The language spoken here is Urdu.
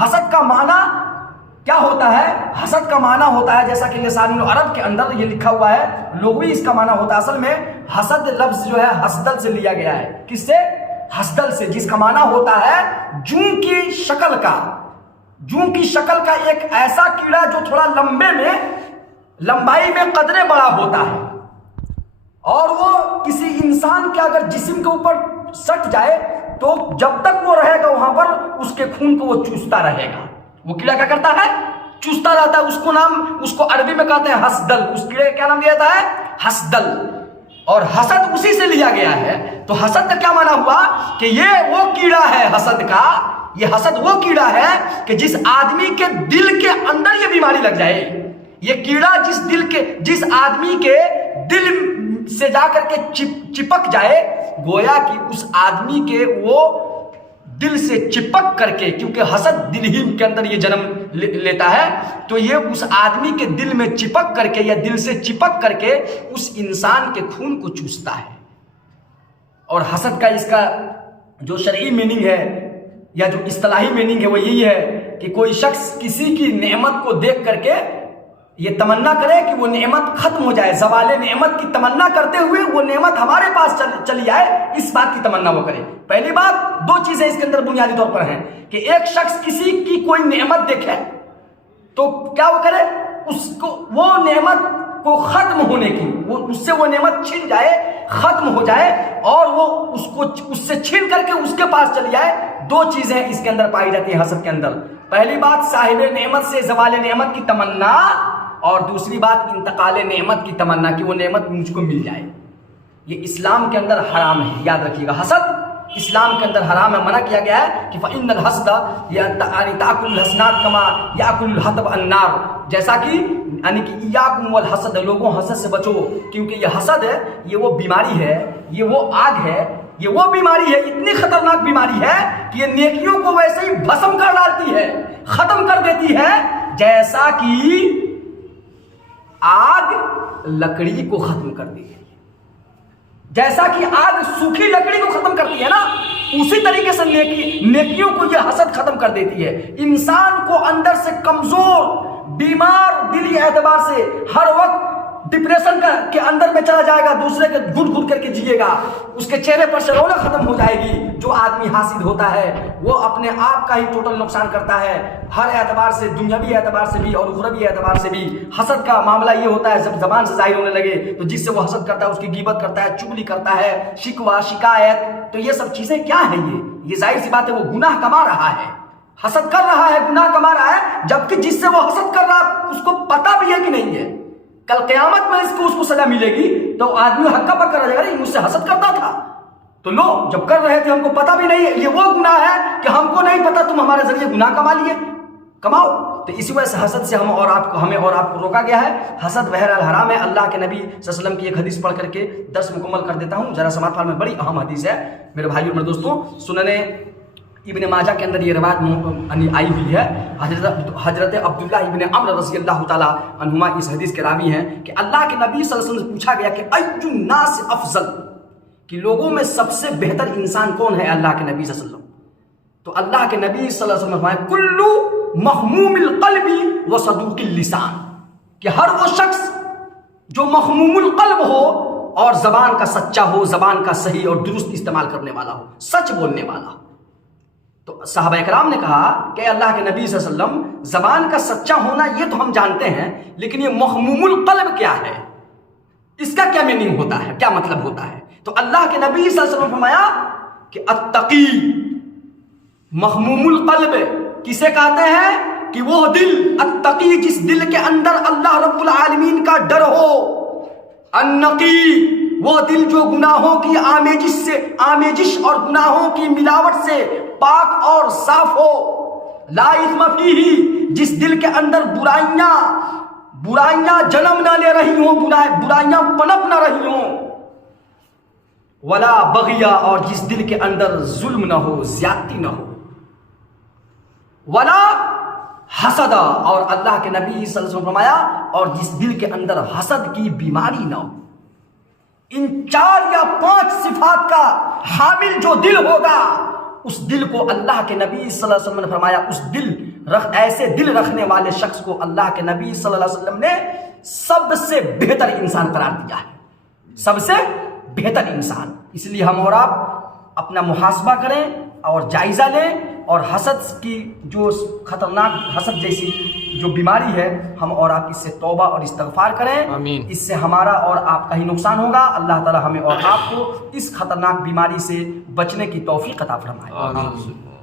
حسد کا معنی کیا ہوتا ہے؟ حسد کا معنی ہوتا ہے جیسا کہ لسان العرب کے اندر یہ لکھا ہوا ہے، لغوی اس کا معنی ہوتا ہے، اصل میں حسد لفظ جو ہے حسدل سے لیا گیا ہے۔ کس سے؟ حسدل سے، جس کا معنی ہوتا ہے جوں کی شکل کا، جوں کی شکل کا ایک ایسا کیڑا جو تھوڑا لمبائی میں قدرے بڑا ہوتا ہے، اور وہ کسی انسان کے اگر جسم کے اوپر سٹ جائے تو جب تک وہ رہے گا وہاں پر اس کے خون کو وہ چوستا رہے گا۔ وہ کیڑا کیا کرتا ہے؟ چوستا رہتا ہے۔ اس کو عربی میں کہتے ہیں حسدل۔ اس کیڑے کا کیا نام دیا جاتا ہے؟ حسدل۔ اور حسد اسی سے لیا گیا ہے۔ تو حسد کا کیا معنی ہوا کہ یہ وہ کیڑا ہے، حسد کا یہ حسد وہ کیڑا ہے کہ جس آدمی کے دل کے اندر یہ بیماری لگ جائے۔ یہ کیڑا جس آدمی کے دل سے جا کر کے چپک جائے، گویا کہ اس آدمی کے وہ دل سے چپک کر کے، کیونکہ حسد دل ہی کے اندر یہ جنم لیتا ہے، تو یہ اس آدمی کے دل میں چپک کر کے یا دل سے چپک کر کے اس انسان کے خون کو چوستا ہے۔ اور حسد کا اس کا جو شرعی میننگ ہے یا جو اصطلاحی میننگ ہے وہ یہی ہے کہ کوئی شخص کسی کی نعمت کو دیکھ کر کے یہ تمنا کرے کہ وہ نعمت ختم ہو جائے، زوال نعمت کی تمنا کرتے ہوئے وہ نعمت ہمارے پاس چلی آئے، اس بات کی تمنا وہ کرے۔ پہلی بات، دو چیزیں اس کے اندر بنیادی طور پر ہیں کہ ایک شخص کسی کی کوئی نعمت دیکھے تو کیا وہ کرے؟ اس کو وہ نعمت کو ختم ہونے کی، اس سے وہ نعمت چھن جائے، ختم ہو جائے، اور وہ اس سے چھن کر کے اس کے پاس چلی جائے۔ دو چیزیں اس کے اندر پائی جاتی ہیں حسد کے اندر۔ پہلی بات صاحب نعمت سے زوال نعمت کی تمنا، اور دوسری بات انتقال نعمت کی تمنا کہ وہ نعمت مجھ کو مل جائے۔ یہ اسلام کے اندر حرام ہے، یاد رکھیے گا۔ حسد اسلام کے اندر حرام ہے، منع کیا گیا ہے کہ فَإِنَّ الْحَسْدَ تَأْكُلُ الْحَسَنَاتِ كَمَا يَأْكُلُ الْحَطَبُ النَّارَ، جیسا کہ یعنی کہ إِيَّاكُمْ وَالْحَسَدَ، لوگوں حسد سے بچو، کیونکہ یہ حسد ہے، یہ وہ بیماری ہے، یہ وہ آگ ہے، یہ وہ بیماری ہے، اتنی خطرناک بیماری ہے کہ یہ نیکیوں کو ویسے ہی بھسم کر ڈالتی ہے، ختم کر دیتی ہے، جیسا کہ آگ لکڑی کو ختم کر دی ہے۔ جیسا کہ آگ سوکھی لکڑی کو ختم کرتی ہے نا، اسی طریقے سے نیکیوں کو یہ حسد ختم کر دیتی ہے۔ انسان کو اندر سے کمزور، بیمار دلی اعتبار سے، ہر وقت ڈپریشن کے اندر میں چلا جائے گا، دوسرے کے گھٹ کر کے جیے گا، اس کے چہرے پر سے رونق ختم ہو جائے گی۔ جو آدمی حاسد ہوتا ہے وہ اپنے آپ کا ہی ٹوٹل نقصان کرتا ہے، ہر اعتبار سے، دنیاوی اعتبار سے بھی اور اخروی اعتبار سے بھی۔ حسد کا معاملہ یہ ہوتا ہے جب زبان سے ظاہر ہونے لگے تو جس سے وہ حسد کرتا ہے اس کی غیبت کرتا ہے، چغلی کرتا ہے، شکوہ، شکایت، تو یہ سب چیزیں کیا ہیں؟ یہ ظاہر سی بات ہے وہ گناہ کما رہا ہے، حسد کر رہا ہے، گناہ کما رہا ہے، جبکہ جس سے وہ حسد کر رہا ہے اس کو پتہ بھی ہے کہ نہیں ہے۔ کل قیامت میں اس کو سزا ملے گی تو آدمی ہکا پکا رہ جائے گا، نہیں مجھ سے حسد کرتا تھا، تو لو جب کر رہے تھے ہم کو پتہ بھی نہیں ہے، یہ وہ گناہ ہے کہ ہم کو نہیں پتہ، تم ہمارے ذریعے گناہ کما لیے، کماؤ۔ تو اسی وجہ سے حسد سے ہمیں اور آپ کو روکا گیا ہے۔ حسد بہرحال حرام ہے۔ اللہ کے نبی صلی اللہ علیہ وسلم کی ایک حدیث پڑھ کر کے درس مکمل کر دیتا ہوں، ذرا سماعت فرمائیں، بڑی اہم حدیث ہے میرے بھائیو اور دوستوں۔ سنن ابن ماجہ کے اندر یہ روایت آئی ہوئی ہے، حضرت عبداللہ ابن عمرو رضی اللہ تعالیٰ عنہما اس حدیث کے راوی ہیں کہ اللہ کے نبی صلی اللہ علیہ وسلم سے پوچھا گیا کہ ایّ الناس افضل، کہ لوگوں میں سب سے بہتر انسان کون ہے اللہ کے نبی صلی اللہ علیہ وسلم؟ تو اللہ کے نبی صلی اللہ علیہ وسلم فرمایا کلو مخموم القلب و صدوق اللسان، کہ ہر وہ شخص جو مخموم القلب ہو اور زبان کا سچا ہو، زبان کا صحیح اور درست استعمال کرنے والا ہو، سچ بولنے والا ہو۔ تو صحابہ اکرام نے کہا کہ اللہ کے نبی صلی اللہ علیہ وسلم زبان کا سچا ہونا یہ تو ہم جانتے ہیں، لیکن یہ مخموم القلب کیا ہے، اس کا کیا میننگ ہوتا ہے، کیا مطلب ہوتا ہے؟ تو اللہ کے نبی صلی اللہ علیہ وسلم فرمایا کہ التقی، مخموم القلب کسے کہتے ہیں کہ وہ دل، التقی جس دل کے اندر اللہ رب العالمین کا ڈر ہو، النقی وہ دل جو گناہوں کی آمیزش اور گناہوں کی ملاوٹ سے پاک اور صاف ہو، لا اثم فیہ جس دل کے اندر برائیاں جنم نہ لے رہی ہوں، برائیاں پنپ نہ رہی ہوں، ولا بغیہ اور جس دل کے اندر ظلم نہ ہو، زیادتی نہ ہو، ولا حسد اور اللہ کے نبی صلی اللہ علیہ وسلم فرمایا اور جس دل کے اندر حسد کی بیماری نہ ہو۔ ان 4 یا 5 صفات کا حامل جو دل ہوگا اس دل کو اللہ کے نبی صلی اللہ علیہ وسلم نے فرمایا ایسے دل رکھنے والے شخص کو اللہ کے نبی صلی اللہ علیہ وسلم نے سب سے بہتر انسان قرار دیا ہے، سب سے بہتر انسان۔ اس لیے ہم اور آپ اپنا محاسبہ کریں اور جائزہ لیں، اور حسد کی جو خطرناک حسد جیسی جو بیماری ہے، ہم اور آپ اس سے توبہ اور استغفار کریں، آمین۔ اس سے ہمارا اور آپ کا ہی نقصان ہوگا۔ اللہ تعالی ہمیں اور آپ کو اس خطرناک بیماری سے بچنے کی توفیق عطا فرمائے۔ آمین۔